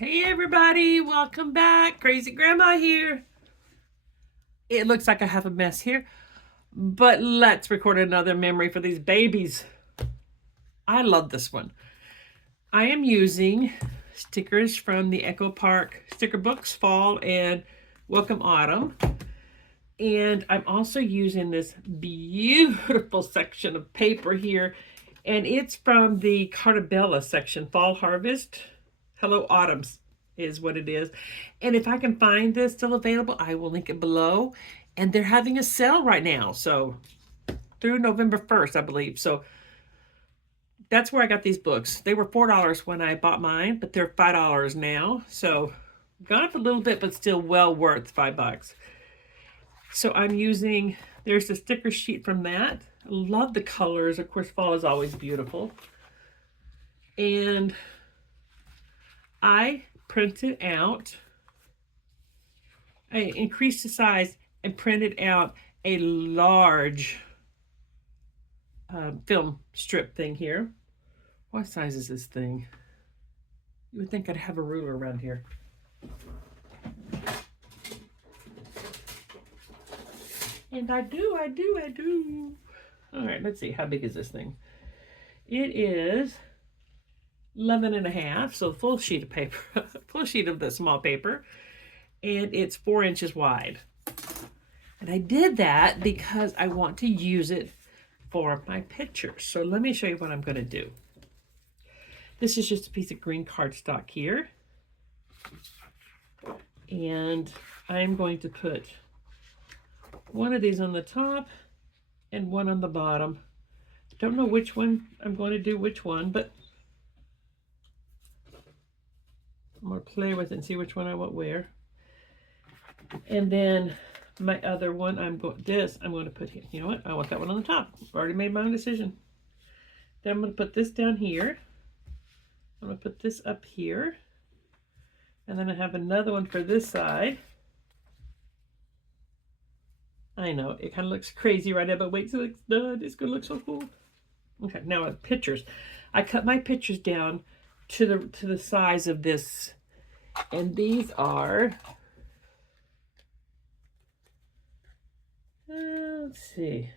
Hey everybody, welcome back. Crazy Grandma here. It looks like I have a mess here, but let's record another memory for these babies. I love this one. I am using stickers from the Echo Park sticker books, Fall and Welcome Autumn. And I'm also using this beautiful section of paper here, and it's from the Cartabella section, Fall Harvest. Hello Autumns is what it is. And if I can find this still available, I will link it below. And they're having a sale right now, so through November 1st, I believe. So that's where I got these books. They were $4 when I bought mine, but they're $5 now. So gone up a little bit, but still well worth $5. So I'm using, there's the sticker sheet from that. I love the colors. Of course, fall is always beautiful. And I printed out, I increased the size and printed out a large film strip thing here. What size is this thing? You would think I'd have a ruler around here. And I do. All right, let's see. How big is this thing? It is 11 and a half, so full sheet of paper, full sheet of the small paper, and it's 4 inches wide. And I did that because I want to use it for my pictures. So let me show you what I'm going to do. This is just a piece of green cardstock here. And I'm going to put one of these on the top and one on the bottom. Don't know which one I'm going to do which one, but I'm going to play with it and see which one I want where. And then my other one, I'm going to put here. You know what? I want that one on the top. I've already made my own decision. Then I'm going to put this down here. I'm going to put this up here. And then I have another one for this side. I know, it kind of looks crazy right now, but wait till it's done. It's going to look so cool. Okay, now with pictures. I cut my pictures down to the size of this. And these are, let's see,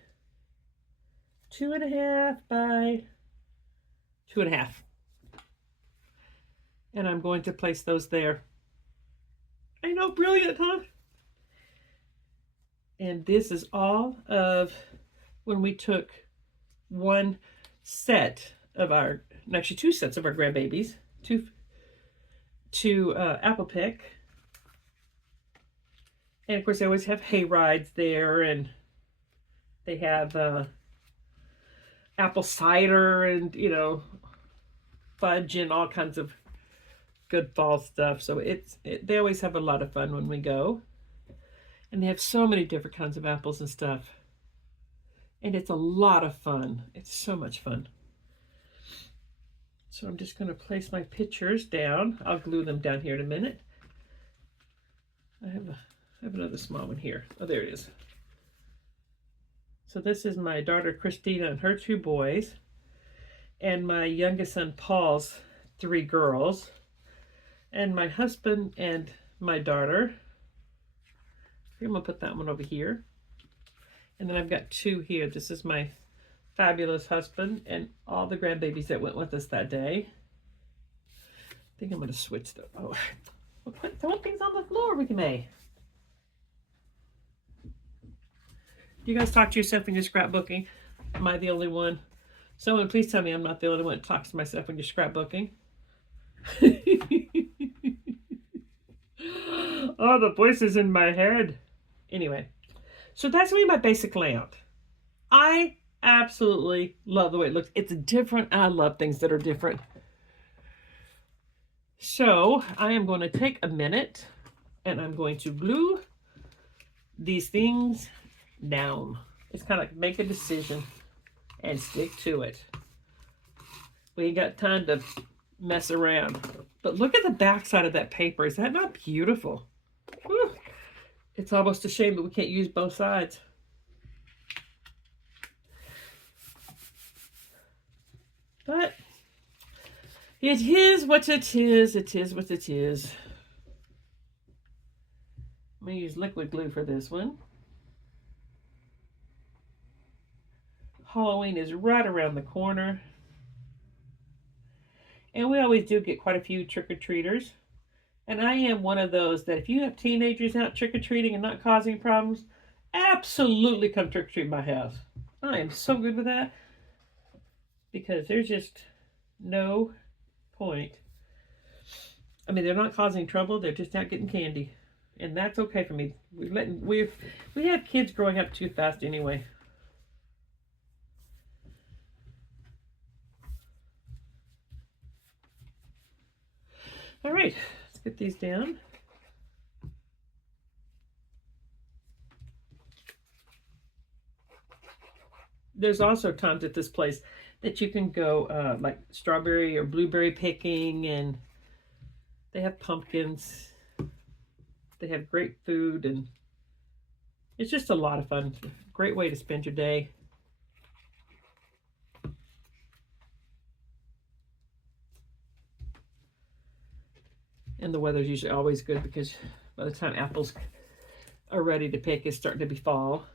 2.5 by 2.5. And I'm going to place those there. I know, brilliant, huh? And this is all of when we took one set of our, actually 2 sets of our grandbabies to Apple Pick. And of course they always have hay rides there, and they have apple cider and, you know, fudge and all kinds of good fall stuff. So they always have a lot of fun when we go. And they have so many different kinds of apples and stuff. And it's a lot of fun. It's so much fun. So I'm just going to place my pictures down. I'll glue them down here in a minute. I have another small one here. Oh, there it is. So this is my daughter Christina and her 2 boys. And my youngest son Paul's 3 girls. And my husband and my daughter. I'm going to put that one over here. And then I've got 2 here. This is my fabulous husband and all the grandbabies that went with us that day. I think I'm going to switch them. Oh, we'll put throwing things on the floor, Ricky May. Do you guys talk to yourself when you're scrapbooking? Am I the only one? Someone please tell me I'm not the only one that talks to myself when you're scrapbooking. Oh, the voices in my head. Anyway, so that's going to be my basic layout. I absolutely love the way it looks. It's different. I love things that are different. So I am going to take a minute and I'm going to glue these things down. It's kind of like make a decision and stick to it. We ain't got time to mess around. But look at the back side of that paper. Is that not beautiful? Whew. It's almost a shame that we can't use both sides. But It is what it is. It is what it is. I'm going to use liquid glue for this one. Halloween is right around the corner. And we always do get quite a few trick-or-treaters. And I am one of those that if you have teenagers out trick-or-treating and not causing problems, absolutely come trick-or-treat my house. I am so good with that. Because there's just no point. I mean, they're not causing trouble. They're just out getting candy. And that's okay for me. We have kids growing up too fast anyway. All right, let's get these down. There's also times at this place that you can go like strawberry or blueberry picking, and they have pumpkins. They have great food, and it's just a lot of fun. Great way to spend your day. And the weather's usually always good because by the time apples are ready to pick, it's starting to be fall,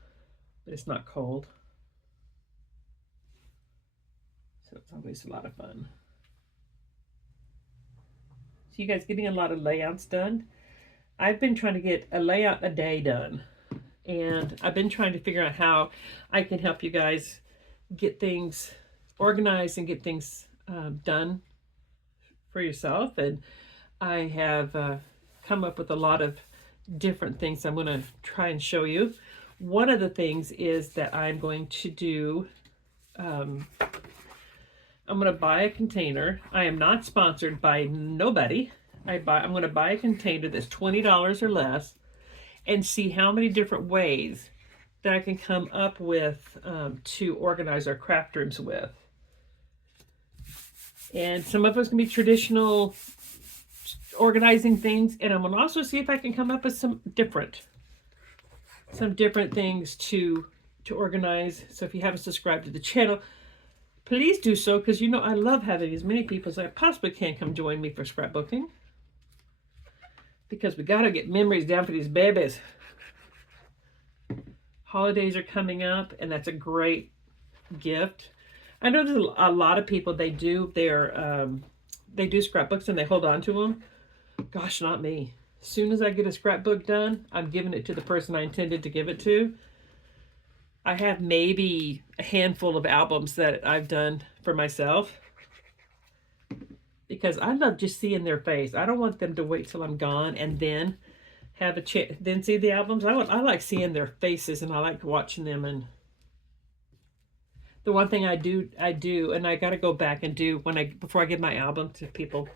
but it's not cold. So it's always a lot of fun. So you guys getting a lot of layouts done? I've been trying to get a layout a day done. And I've been trying to figure out how I can help you guys get things organized and get things done for yourself. And I have come up with a lot of different things I'm going to try and show you. One of the things is that I'm going to do, I'm going to buy a container. I am not sponsored by nobody. I'm going to buy a container that's $20 or less and see how many different ways that I can come up with to organize our craft rooms with. And some of it's going to be traditional organizing things, and I'm going to also see if I can come up with some different things to organize. So if you haven't subscribed to the channel, please do so, because you know I love having as many people as I possibly can come join me for scrapbooking, because we got to get memories down for these babies. Holidays are coming up, and that's a great gift. I know there's a lot of people, they do scrapbooks and they hold on to them. Gosh, not me. As soon as I get a scrapbook done, I'm giving it to the person I intended to give it to. I have maybe a handful of albums that I've done for myself, because I love just seeing their face. I don't want them to wait till I'm gone and then have a chance, then see the albums. I like seeing their faces, and I like watching them. And the one thing I do, and I got to go back and do before I give my album to people.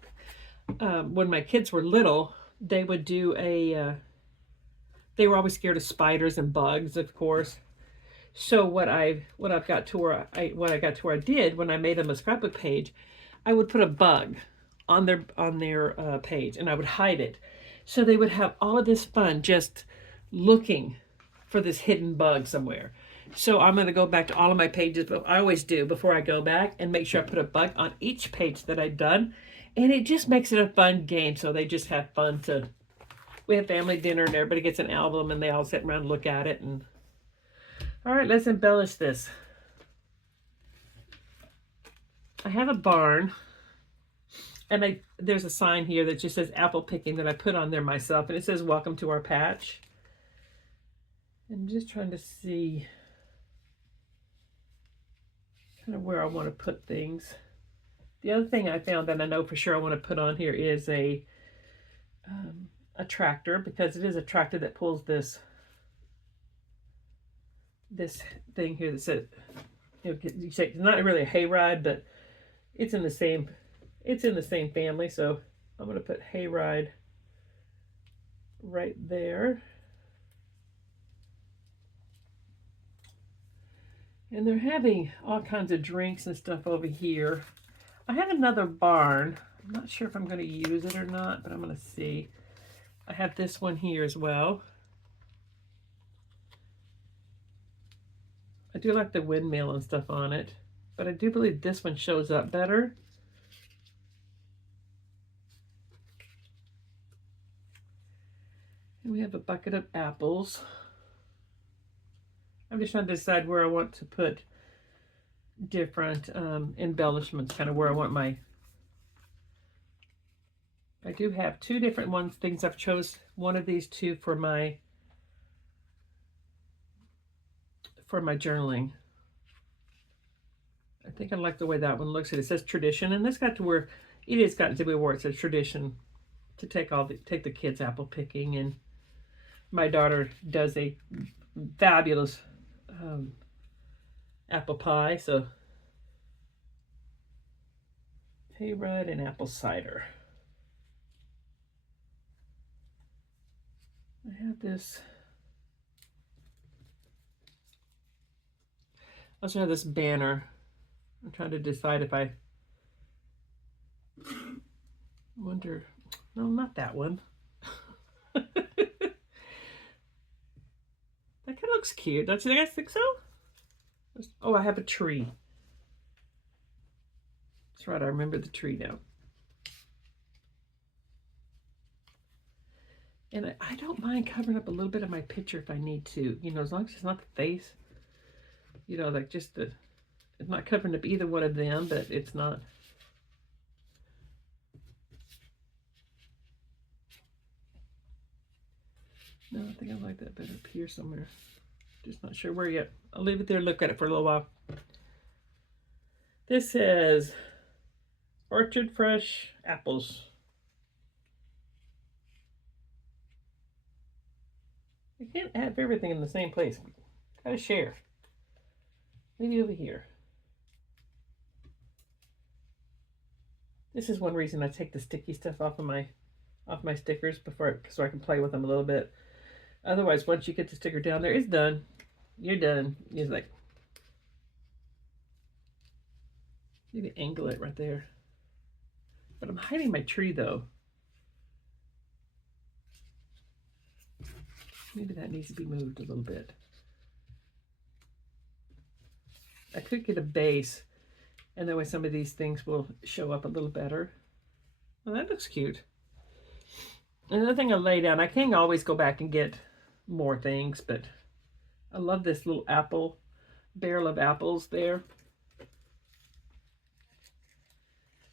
When my kids were little, they would do they were always scared of spiders and bugs, of course. So what I got to where I did when I made them a scrapbook page, I would put a bug on their page, and I would hide it. So they would have all of this fun just looking for this hidden bug somewhere. So I'm going to go back to all of my pages, but I always do before I go back, and make sure I put a bug on each page that I've done. And it just makes it a fun game. So they just have fun we have family dinner and everybody gets an album and they all sit around and look at it. And all right, let's embellish this. I have a barn, and there's a sign here that just says apple picking that I put on there myself, and it says welcome to our patch. I'm just trying to see kind of where I want to put things. The other thing I found that I know for sure I want to put on here is a tractor, because it is a tractor that pulls this thing here that says, you say it's not really a hayride, but it's in the same family. So I'm going to put hayride right there. And they're having all kinds of drinks and stuff over here. I have another barn. I'm not sure if I'm going to use it or not, but I'm going to see. I have this one here as well. I do like the windmill and stuff on it, but I do believe this one shows up better. And we have a bucket of apples. I'm just trying to decide where I want to put different embellishments, kind of where I want my... I do have two different things I've chose one of these two for my journaling. I think I like the way that one looks. It says tradition, and this got to where it has gotten to be where it says tradition to take the kids apple picking, and my daughter does a fabulous apple pie, so hayride and apple cider. I have this. I also have this banner. I'm trying to decide if I wonder. No, not that one. That kind of looks cute. Don't you guys think so? Oh, I have a tree. That's right. I remember the tree now. And I don't mind covering up a little bit of my picture if I need to. You know, as long as it's not the face. You know, like just the... It's not covering up either one of them, but it's not... No, I think I like that better up here somewhere. Just not sure where yet. I'll leave it there and look at it for a little while. This says Orchard Fresh Apples. You can't have everything in the same place. Gotta share. Maybe over here. This is one reason I take the sticky stuff off my stickers so I can play with them a little bit. Otherwise, once you get the sticker down there, it's done. You're done. It's like, maybe angle it right there. But I'm hiding my tree though. Maybe that needs to be moved a little bit. I could get a base, and that way some of these things will show up a little better. Well, that looks cute. Another thing I lay down, I can't always go back and get more things, but I love this little apple, barrel of apples there.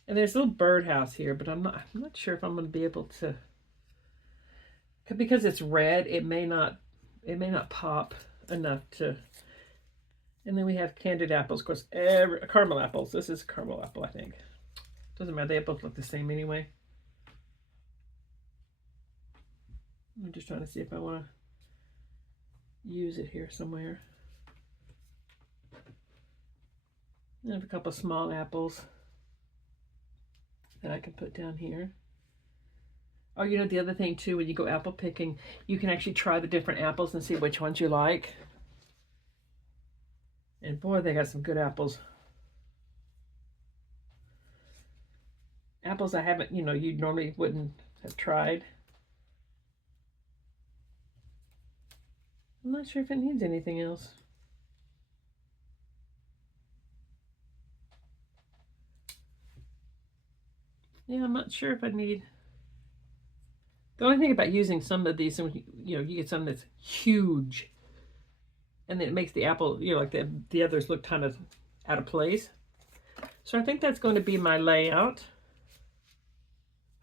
And there's a little birdhouse here, but I'm not sure if I'm going to be able to, because it's red, it may not pop enough to. And then we have candied apples, of course, caramel apples. This is a caramel apple, I think. Doesn't matter, they both look the same anyway. I'm just trying to see if I want to use it here somewhere. I have a couple small apples that I can put down here. Oh, you know, the other thing too, when you go apple picking, you can actually try the different apples and see which ones you like. And boy, they got some good apples. Apples I haven't, you know, you normally wouldn't have tried. I'm not sure if it needs anything else. Yeah, I'm not sure if I need... The only thing about using some of these, you know, you get something that's huge, and then it makes the apple, you know, like the others look kind of out of place. So I think that's going to be my layout.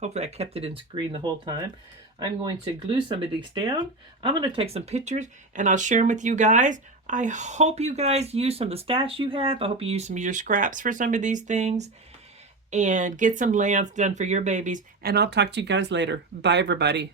Hopefully I kept it in screen the whole time. I'm going to glue some of these down. I'm going to take some pictures and I'll share them with you guys. I hope you guys use some of the stash you have. I hope you use some of your scraps for some of these things. And get some layouts done for your babies. And I'll talk to you guys later. Bye, everybody.